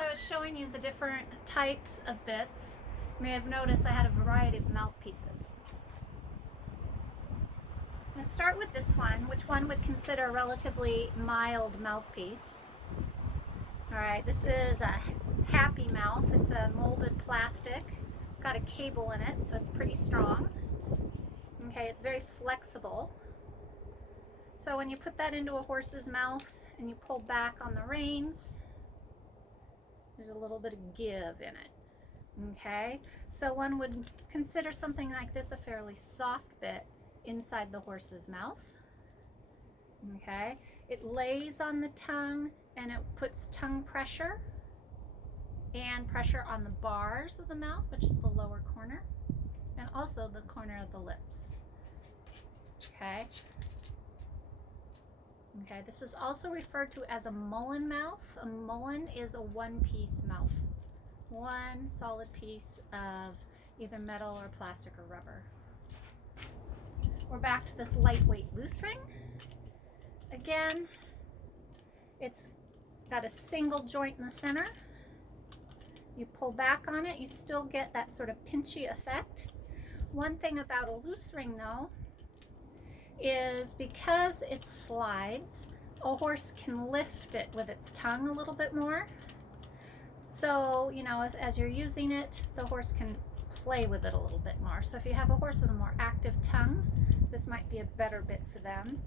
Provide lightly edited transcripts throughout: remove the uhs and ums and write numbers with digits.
I was showing you the different types of bits, you may have noticed I had a variety of mouthpieces. I'm going to start with this one, which one would consider a relatively mild mouthpiece. Alright, this is a Happy Mouth. It's a molded plastic. It's got a cable in it, so it's pretty strong. Okay, it's very flexible. So when you put that into a horse's mouth and you pull back on the reins, there's a little bit of give in it. Okay, so one would consider something like this a fairly soft bit inside the horse's mouth. Okay, it lays on the tongue and it puts tongue pressure and pressure on the bars of the mouth, which is the lower corner, and also the corner of the lips. Okay. Okay, this is also referred to as a mullen mouth. A mullen is a one-piece mouth. One solid piece of either metal or plastic or rubber. We're back to this lightweight loose ring. Again, it's got a single joint in the center. You pull back on it, you still get that sort of pinchy effect. One thing about a loose ring though is because it slides, a horse can lift it with its tongue a little bit more. So, you know, as you're using it, the horse can play with it a little bit more. So if you have a horse with a more active tongue, this might be a better bit for them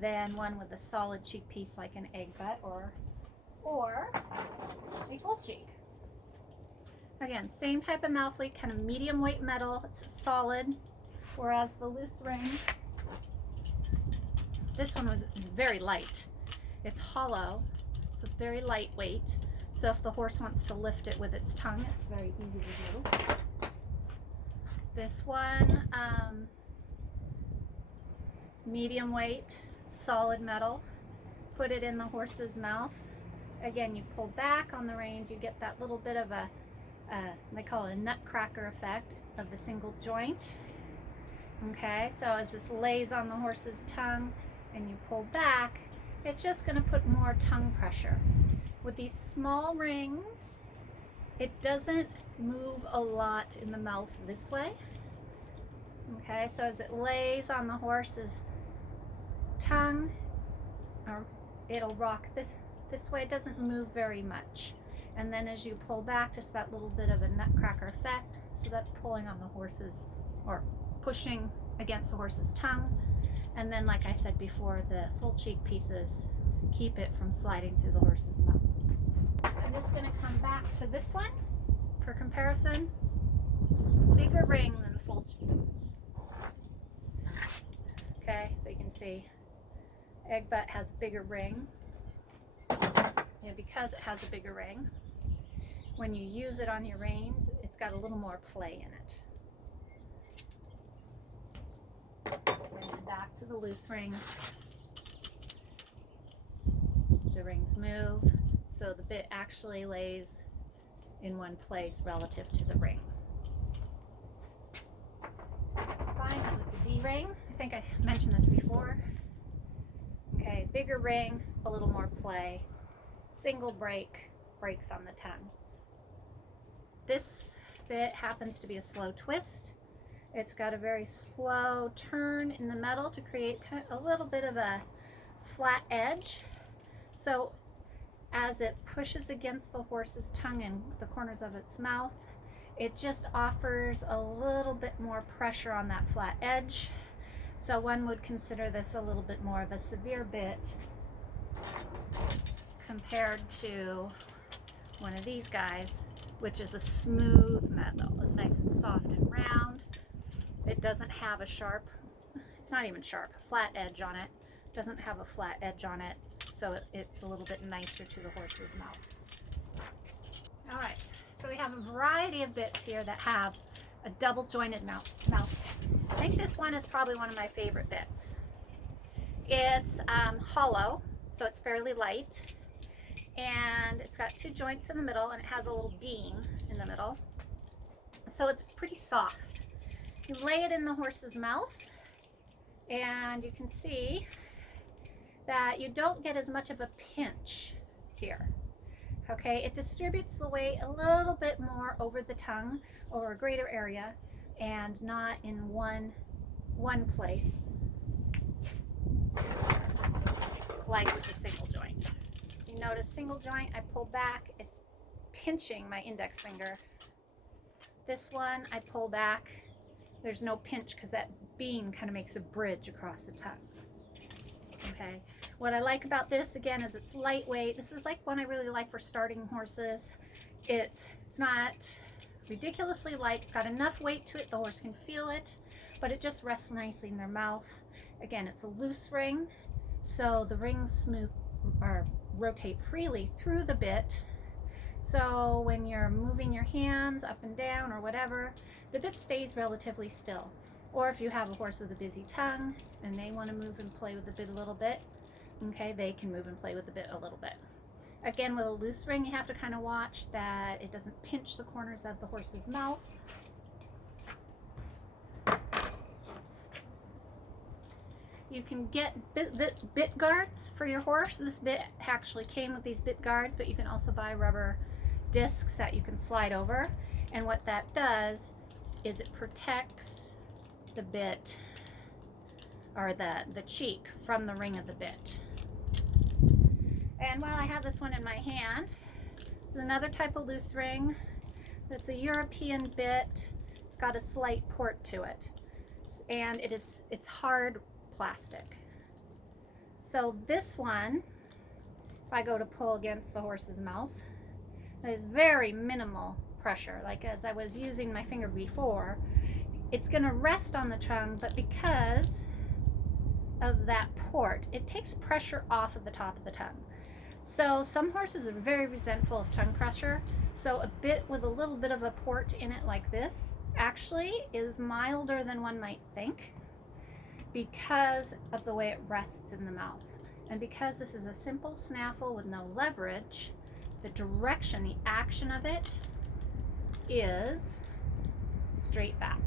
than one with a solid cheek piece like an egg butt or a full cheek. Again, same type of mouth lead, kind of medium weight metal, it's solid, whereas the loose ring, this one was very light. It's hollow, so it's very lightweight. So if the horse wants to lift it with its tongue, it's very easy to do. This one, medium weight, solid metal. Put it in the horse's mouth. Again, you pull back on the reins, you get that little bit of a, they call it a nutcracker effect of the single joint. Okay, so as this lays on the horse's tongue and you pull back, it's just going to put more tongue pressure. With these small rings, it doesn't move a lot in the mouth this way. Okay, so as it lays on the horse's tongue, or it'll rock this way, it doesn't move very much. And then as you pull back, just that little bit of a nutcracker effect, so that's pulling on the horse's, or pushing against the horse's tongue. And then, like I said before, the full cheek pieces keep it from sliding through the horse's mouth. I'm just going to come back to this one for comparison. Bigger ring than the full cheek. Okay, so you can see egg butt has a bigger ring. And because it has a bigger ring, when you use it on your reins, it's got a little more play in it. Bring it back to the loose ring. The rings move, so the bit actually lays in one place relative to the ring. Finally, with the D-ring, I think I mentioned this before. Okay, bigger ring, a little more play. Single break, breaks on the tongue. This bit happens to be a slow twist. It's got a very slow turn in the metal to create a little bit of a flat edge. So as it pushes against the horse's tongue and the corners of its mouth, it just offers a little bit more pressure on that flat edge. So one would consider this a little bit more of a severe bit compared to one of these guys, which is a smooth metal. It's nice and soft and round. It doesn't have a sharp, it's not even sharp, flat edge on it. It doesn't have a flat edge on it, so it's a little bit nicer to the horse's mouth. All right, so we have a variety of bits here that have a double jointed mouth. I think this one is probably one of my favorite bits. It's hollow, so it's fairly light, and it's got two joints in the middle, and it has a little beam in the middle, so it's pretty soft. You lay it in the horse's mouth, and you can see that you don't get as much of a pinch here. Okay, it distributes the weight a little bit more over the tongue, over a greater area, and not in one place, like with the single joint. You notice single joint, I pull back, it's pinching my index finger. This one, I pull back, there's no pinch because that beam kind of makes a bridge across the tongue. Okay, what I like about this again is it's lightweight. This is like one I really like for starting horses. It's not ridiculously light, it's got enough weight to it the horse can feel it, but it just rests nicely in their mouth. Again, it's a loose ring, so the rings smooth or rotate freely through the bit. So when you're moving your hands up and down or whatever, the bit stays relatively still. Or if you have a horse with a busy tongue and they want to move and play with the bit a little bit, okay, they can move and play with the bit a little bit. Again, with a loose ring, you have to kind of watch that it doesn't pinch the corners of the horse's mouth. You can get bit guards for your horse. This bit actually came with these bit guards, but you can also buy rubber discs that you can slide over. And what that does is it protects the bit or the cheek from the ring of the bit. And while I have this one in my hand, it's another type of loose ring. It's a European bit. It's got a slight port to it, and it's hard plastic. So this one, if I go to pull against the horse's mouth, there's very minimal pressure. Like as I was using my finger before, it's going to rest on the tongue, but because of that port, it takes pressure off of the top of the tongue. So some horses are very resentful of tongue pressure, so a bit with a little bit of a port in it like this actually is milder than one might think, because of the way it rests in the mouth. And because this is a simple snaffle with no leverage, the direction, the action of it is straight back.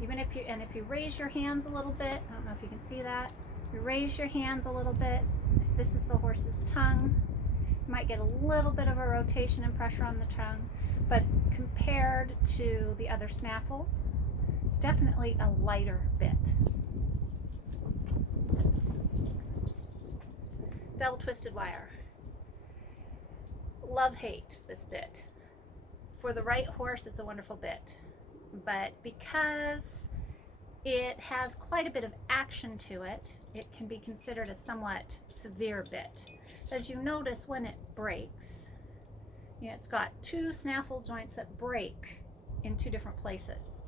Even if you raise your hands a little bit, I don't know if you can see that, you raise your hands a little bit, if this is the horse's tongue, you might get a little bit of a rotation and pressure on the tongue, but compared to the other snaffles, it's definitely a lighter bit. Double twisted wire. Love hate this bit. For the right horse, it's a wonderful bit, but because it has quite a bit of action to it, it can be considered a somewhat severe bit. As you notice, when it breaks, it's got two snaffle joints that break in two different places.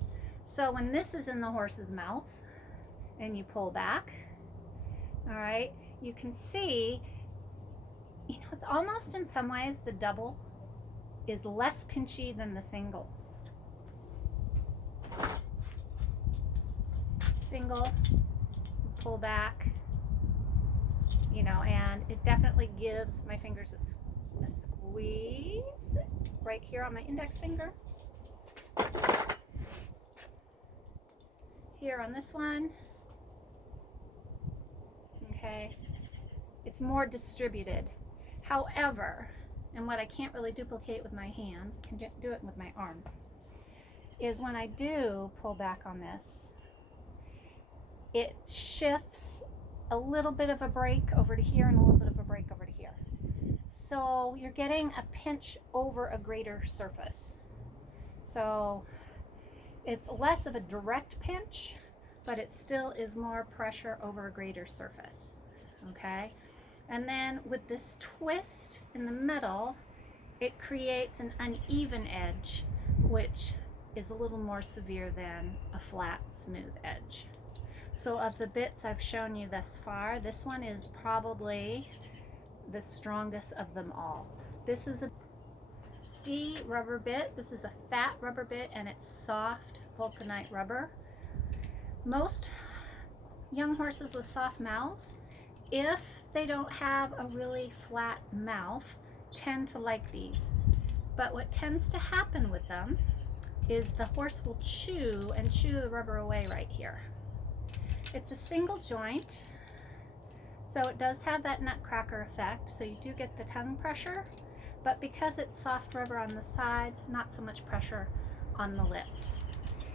So when this is in the horse's mouth and you pull back, all right, you can see, it's almost in some ways the double is less pinchy than the single. Single, pull back, and it definitely gives my fingers a squeeze right here on my index finger. Here on this one, okay, it's more distributed. However, and what I can't really duplicate with my hands, I can do it with my arm, is when I do pull back on this, it shifts a little bit of a break over to here and a little bit of a break over to here. So you're getting a pinch over a greater surface. So it's less of a direct pinch, but it still is more pressure over a greater surface. Okay? And then with this twist in the middle, it creates an uneven edge, which is a little more severe than a flat, smooth edge. So of the bits I've shown you thus far, this one is probably the strongest of them all. This is a D rubber bit. This is a fat rubber bit, and it's soft vulcanite rubber. Most young horses with soft mouths, if they don't have a really flat mouth, tend to like these. But what tends to happen with them is the horse will chew the rubber away right here. It's a single joint, so it does have that nutcracker effect, so you do get the tongue pressure, but because it's soft rubber on the sides, not so much pressure on the lips.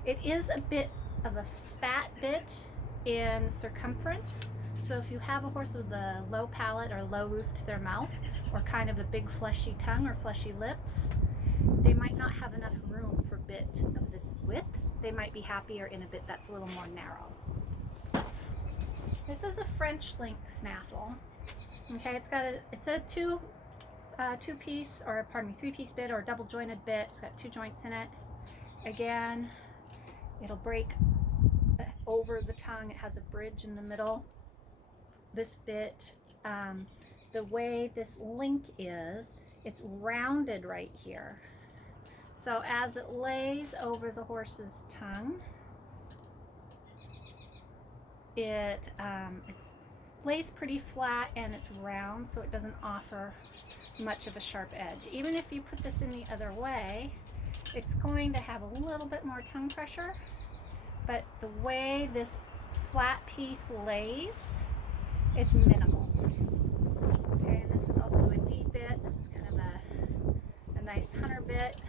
It is a bit of a fat bit in circumference, so if you have a horse with a low palate or low roof to their mouth, or kind of a big fleshy tongue or fleshy lips, they might not have enough room for bit of this width. They might be happier in a bit that's a little more narrow. This is a French link snaffle. Okay, it's a two-piece, or pardon me, three-piece bit or double jointed bit. It's got 2 joints in it. Again, it'll break over the tongue. It has a bridge in the middle. This bit, the way this link is, it's rounded right here. So as it lays over the horse's tongue, it lays pretty flat and it's round, so it doesn't offer much of a sharp edge. Even if you put this in the other way, it's going to have a little bit more tongue pressure, but the way this flat piece lays, it's minimal. Okay, and this is also a deep bit. This is kind of a nice hunter bit.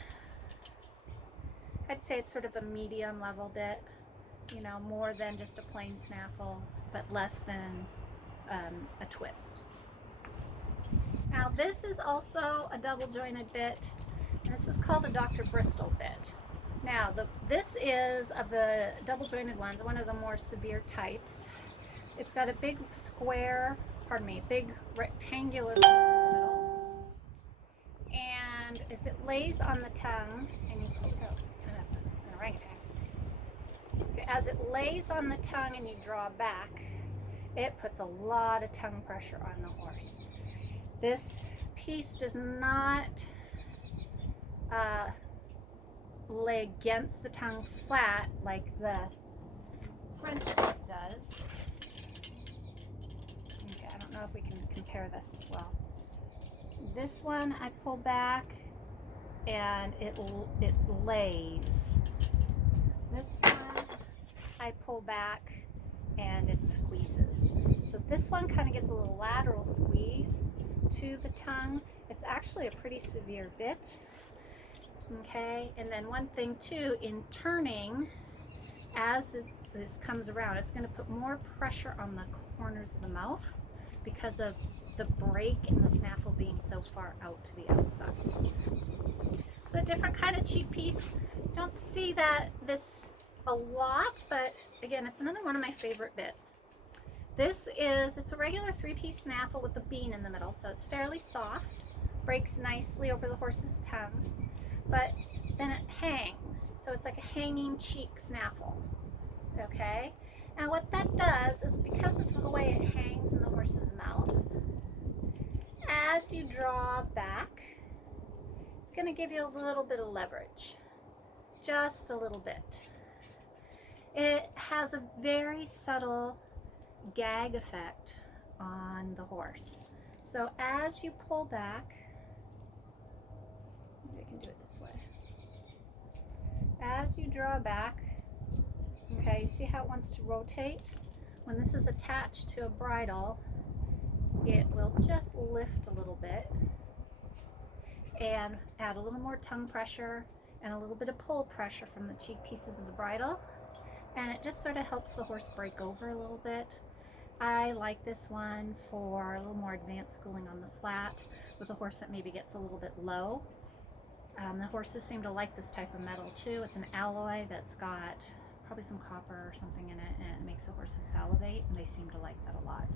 I'd say it's sort of a medium level bit, you know, more than just a plain snaffle, but less than a twist. Now this is also a double jointed bit, and this is called a Dr. Bristol bit. Now this is of the double jointed ones, one of the more severe types. It's got a big square, big rectangular piece in the middle, and as it lays on the tongue, and you pull it out, it's kind of an orangutan. As it lays on the tongue and you draw back, it puts a lot of tongue pressure on the horse. This piece does not lay against the tongue flat like the French bit does. Okay, I don't know if we can compare this as well. This one I pull back and it lays. This one I pull back and it squeezes. So this one kind of gives a little lateral squeeze to the tongue. It's actually a pretty severe bit. Okay, and then one thing too, in turning, as this comes around, it's going to put more pressure on the corners of the mouth because of the break in the snaffle being so far out to the outside. It's a different kind of cheek piece. Don't see this a lot, but again, it's another one of my favorite bits. It's a regular 3-piece snaffle with the bean in the middle, so it's fairly soft, breaks nicely over the horse's tongue, but then it hangs, so it's like a hanging cheek snaffle. Okay, and what that does is, because of the way it hangs in the horse's mouth, as you draw back, it's going to give you a little bit of leverage, just a little bit. It has a very subtle gag effect on the horse. So as you pull back, maybe I can do it this way. As you draw back, okay, see how it wants to rotate? When this is attached to a bridle, it will just lift a little bit and add a little more tongue pressure and a little bit of pull pressure from the cheek pieces of the bridle, and it just sort of helps the horse break over a little bit. I like this one for a little more advanced schooling on the flat with a horse that maybe gets a little bit low. The horses seem to like this type of metal too. It's an alloy that's got probably some copper or something in it, and it makes the horses salivate, and they seem to like that a lot.